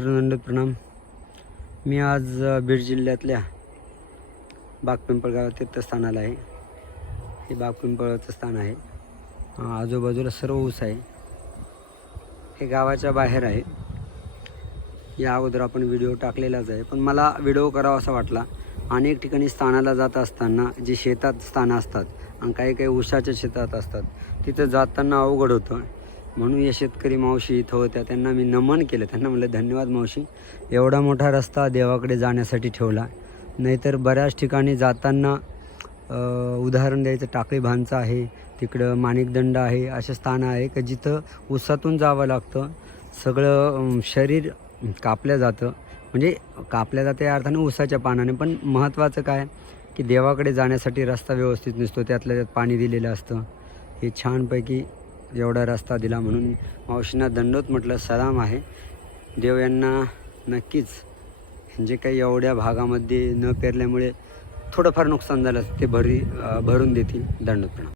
दंडोत प्रणाम. मी आज बीड जिल्ह्यातल्या बागपिंपळगाव तीर्थस्थानाला आहे. हे बागपिंपळाचं स्थान आहे. आजूबाजूला सर्व ऊस आहे. हे गावाच्या बाहेर आहे. या अगोदर आपण व्हिडिओ टाकलेलाच आहे, पण मला व्हिडिओ करावा असा वाटला. अनेक ठिकाणी स्थानाला जात असताना जे शेतात स्थानं असतात आणि काही काही ऊसाच्या शेतात असतात, तिथं जाताना अवघड होतं. म्हणून या शेतकरी मावशी इथं होत्या, त्यांना मी नमन केलं. त्यांना म्हटलं, धन्यवाद मावशी, एवढा मोठा रस्ता देवाकडे जाण्यासाठी ठेवला. नाहीतर बऱ्याच ठिकाणी जाताना उदाहरण द्यायचं टाकळी भानचं आहे, तिकडं माणिकदंड आहे, असे स्थान आहे की जिथं ऊसातून जावं लागतं. सगळं शरीर कापलं जातं, म्हणजे कापल्या जातं या अर्थाने ऊसाच्या पानाने. पण महत्त्वाचं काय की देवाकडे जाण्यासाठी रस्ता व्यवस्थित नसतो, त्यातल्या त्यात पाणी दिलेलं असतं. हे छानपैकी एवढा रस्ता दिला म्हणून मावशींना दंडोत म्हटलं. सलाम आहे. देव यांना नक्कीच जे काही एवढ्या भागामध्ये न पेरल्यामुळे थोडंफार नुकसान झालं ते भरून देतील. दंडोत प्रणाम.